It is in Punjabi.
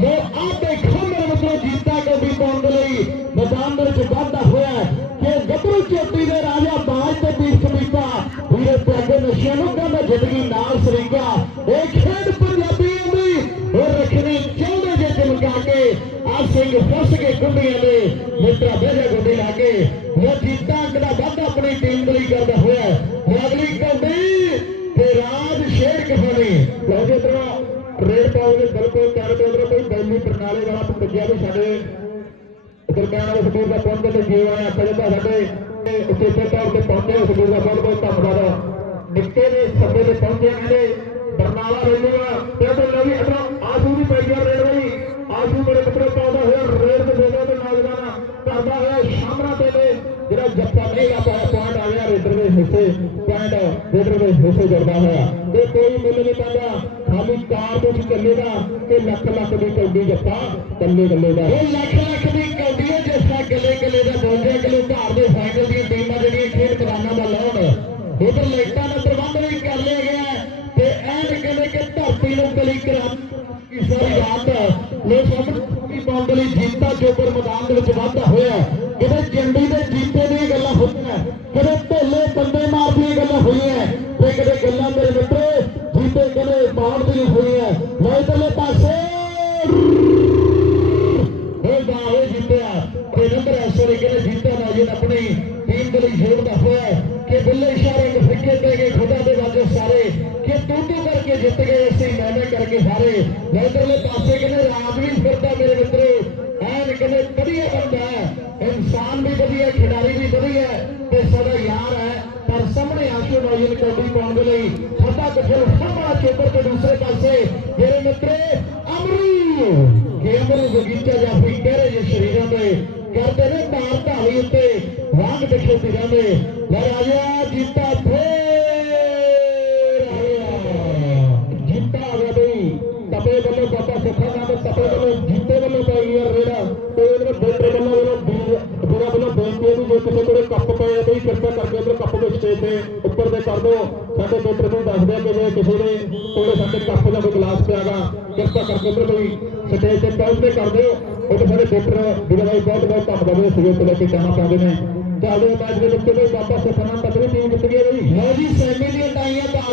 ਲੋ ਆ ਦੇਖੋ ਮੇਰੇ ਮਿੱਤਰੋ ਜੀਤਾ ਕੌਡੀ ਪਾਉਣ ਦੇ ਲਈ ਮੈਦਾਨ ਦੇ ਵਿੱਚ ਵਾਧਾ ਹੋਇਆ ਹੈ ਕਿ ਗੱਭਰੂ ਚੋਟੀ ਦੇ ਰਾਜਾ ਬਾਜ ਤੇ ਵੀਰ ਸਮੀਪਾ ਵੀਰੇ ਪਿਆਗੇ ਨਸ਼ਿਆਂ ਨੂੰ ਕਹਿੰਦਾ ਜ਼ਿੰਦਗੀ ਨਾਲ ਸਰੀਗਾ ਇਹ ਖੇਡ ਪੰਜਾਬੀਆਂ ਦੀ ਉਹ ਰੱਖਣੀ ਚਾਹੁੰਦੇ ਜੇ ਚਮਕਾ ਕੇ ਆ ਸਿੰਘ ਫਸ ਕੇ ਗੁੰਡੀਆਂ ਦੇ ਮਿੱਤਰਾ ਬਹਿਜਾ ਗੁੰਡੀ ਲਾ ਕੇ ਉਹ ਜੀਤਾ ਅੰਕ ਦਾ ਵਾਧਾ ਆਪਣੀ ਟੀਮ ਦੇ ਲਈ ਕਰਦਾ ਹੋਇਆ ਹੈ ਹੁਣ ਅਗਲੀ ਕੌਡੀ ਤੇ ਰਾਜ ਸ਼ੇਰ ਕਹਾਣੀ ਲਓ ਜੀ ਇਧਰੋਂ ਰੇਡ ਪਾਉ ਦੇ ਬਿਲਕੁਲ ਚਾਰ ਤੋਂ ਵਾਲਾ ਪੁੱਜਿਆ ਵੀ ਸਾਡੇ। ਇਧਰ ਕਹਿਣਾ ਵਾਲੇ ਦਾ ਪਹੁੰਚ ਤੇ ਜੀਵ ਆਇਆ ਕਦੇ ਤਾਂ ਸਾਡੇ। ਉੱਤੇ ਤੌਰ ਤੇ ਪਹੁੰਚੇ ਸਪੀਰ ਦਾ ਬਹੁਤ ਬਹੁਤ ਧੰਨਵਾਦ। ਨਿੱਕੇ ਦੇ ਸੱਦੇ ਤੇ ਪਹੁੰਚੇ ਕਹਿੰਦੇ, ਬਰਨਾਲਾ ਰੇਲੂਆ ਤੇ ਉਹ ਲਵੀ ਇਧਰੋਂ ਆਸੂ ਵੀ ਪਈ ਗਿਆ ਰੇਲ ਆਸੂ ਮੇਰੇ ਮਿੱਤਰੋ, ਪਾਉਂਦਾ ਹੋਇਆ ਰੇਲ ਦੇ ਦੇਗਾ ਤੇ ਨੌਜਵਾਨਾ ਕਰਦਾ ਹੋਇਆ ਸਾਹਮਣਾ ਤੇ ਜਿਹੜਾ ਜੱਫਾ ਨਹੀਂ ਲਾ ਪਾਇਆ ਪੁਆਇੰਟ ਆ ਗਿਆ ਰੇਡਰ ਦੇ ਹਿੱਸੇ ਪੁਆਇੰਟ ਦੇ ਹਿੱਸੇ ਜੁੜਦਾ ਹੋਇਆ। ਤੇ ਕੋਈ ਮੁੱਲ ਨਹੀਂ ਪੈਂਦਾ ਖਾਲੀ ਕਾਰ ਦੇ ਵਿੱਚ ਚੱਲੇਗਾ ਤੇ ਲੱਖ ਲੱਖ ਦੀ ਕੌਡੀ ਜੱਫਾ ਕੱਲੇ ਕੱਲੇ ਦਾ। ਇਹ ਲੱਖ ਲੱਖ ਦੀ ਕੌਡੀ ਹੈ ਜੱਫਾ ਕੱਲੇ ਕੱਲੇ ਦਾ ਬੋਲਦੇ ਕਿਲੋ ਭਾਰ ਦੇ ਸਾਈਕਲ ਦੀਆਂ ਟੀਮਾਂ ਜਿਹੜੀਆਂ ਖੇਡ ਮੈਦਾਨਾਂ ਦਾ ਲਾਉਣ ਉਧਰ ਲਾਈਟਾਂ ਦਾ ਪ੍ਰਬੰਧ ਵੀ ਕਰ ਲਿਆ ਗਿਆ ਤੇ ਐਨ ਕਹਿੰਦੇ ਕਿ ਧਰਤੀ ਨੂੰ ਕਲੀ ਕਰਾ ਇਸ ਵਾਰੀ ਰਾਤ ਲੋਕ ਸਾਹਮਣੇ ਪਾਉਣ ਦੇ ਜੀਤਾ ਚੋਪਰ ਮੈਦਾਨ ਦੇ ਵਿੱਚ ਵਾਧਾ ਹੋਇਆ ਕਿਤੇ ਜੰਡੀ ਦੇ ਜੀਤੇ ਮਿੱਤਰੋ ਜੀਤੇ ਬਾੜ ਦੀਆਂ ਹੋਈਆਂ ਲੈ ਇਧਰਲੇ ਪਾਸੇ। ਇਹ ਗਾਵੇ ਜਿੱਤਿਆ ਤੇ ਨੰਬਰ ਐਸਰੇ ਕਹਿੰਦੇ ਜੀਤਾ ਨਾਜਨ ਆਪਣੀ ਟੀਮ ਦੇ ਲਈ ਜੋੜਦਾ ਹੋਇਆ ਕਿ ਬੱਲੇ ਇਸ਼ਾਰੇ ਇੱਕ ਫਿੱਕੇ ਤੇ ਗਏ ਖੁਦਾ ਦੇ ਵਾਜੇ ਸਾਰੇ ਕਿ ਤੂੰ ਤੂੰ ਕਰਕੇ ਜਿੱਤ ਗਏ ਅਸੀਂ ਮੈਨੇ ਕਰਕੇ ਸਾਰੇ ਲੈ ਇਧਰਲੇ ਪਾਸੇ ਕਹਿੰਦੇ ਰਾਜ ਵੀ ਫਿਰਦਾ ਮੇਰੇ ਮਿੱਤਰੋ। ਐਨ ਕਹਿੰਦੇ ਵਧੀਆ ਬੰਦਾ ਹੈ। ਇਨਸਾਨ ਵੀ ਵਧੀਆ, ਖਿਡਾਰੀ ਵੀ ਵਧੀਆ ਤੇ ਸਦਾ ਆਸ਼ੂ ਨੌਜਨ ਪਾਉਣ ਦੇ ਲਈ। ਫੱਟਾ ਕਠਲ ਸਾਹਮਣਾ ਚੋਪਰ ਤੇ ਦੂਸਰੇ ਪਾਸੇ। ਮੇਰੇ ਮਿੱਤਰੇ ਅਮਰੂ ਕੇਂਦਰ ਬਗੀਚਾ ਜਾਂ ਫਿਰ ਕਹਿਰੇ ਜੇ ਸ਼ਰੀਰਾਂ ਦੇ। ਕਰਦੇ ਨੇ ਤਾਰ ਢਾਲੀ ਉੱਤੇ। ਵਾਂਗ ਦੇਖੋ ਤੀਰਾਂ ਦੇ ਲੈ ਰਾਜਾ, ਜੀਤਾ ਫੇਰ ਜੀਤਾ ਆ ਗਿਆ ਬਈ। ਤਪੇ ਵੱਲੋਂ ਬਾਬਾ ਸੁੱਖਾ ਨਾਮ ਤਪੇ ਵੱਲੋਂ ਜੀਤੇ ਵੱਲੋਂ ਪੈ ਗਿਆ ਰੇੜਾ। ਤੇ ਇਹਦੇ ਬੇਟੇ ਵੱਲੋਂ ਵੱਲੋਂ ਵੀਰਾ ਵੱਲੋਂ ਬੇਨਤੀ ਹੈ ਵੀ ਜੇ ਕਿਸੇ ਕੋਲੇ ਕੱਪ ਪਏ ਆ ਬਈ ਕਿਰਪਾ ਕਰਕੇ ਉਹਦੇ ਸਟੇਜ ਤੇ ਉੱਪਰ ਦੇ ਕਰ ਦਿਓ ਸਾਡੇ ਬੇਟੇ ਨੂੰ ਦੱਸ ਦਿਆ ਕਿ ਜੇ ਕਿਸੇ ਦੇ ਕੋਲੇ ਸਾਡੇ ਕੱਪ ਦਾ ਕੋਈ ਗਲਾਸ ਪਿਆਗਾ ਕਿਰਪਾ ਕਰਕੇ ਉੱਧਰ ਕੋਈ ਸਟੇਜ ਤੇ ਪਹੁੰਚਦੇ ਕਰ ਦਿਓ। ਉਹਦੇ ਸਾਡੇ ਬੇਟਰ ਵੀਰਾ ਬਹੁਤ ਬਹੁਤ ਧੰਨਵਾਦ ਹੈ ਸਵੇਰ ਲੈ ਕੇ ਜਾਣਾ ਚਾਹੁੰਦੇ ਨੇ। ਚੱਲਦੇ ਮੈਚ ਦੇ ਵਿੱਚ ਤੇ ਬਾਬਾ ਸੁਖਨਾ ਪਤਰੀ ਟੀਮ ਜਿੱਤ ਗਈ ਬਈ। ਜੀ, ਸੈਮੀ ਦੀਆਂ ਟਾਈਆਂ ਪਾ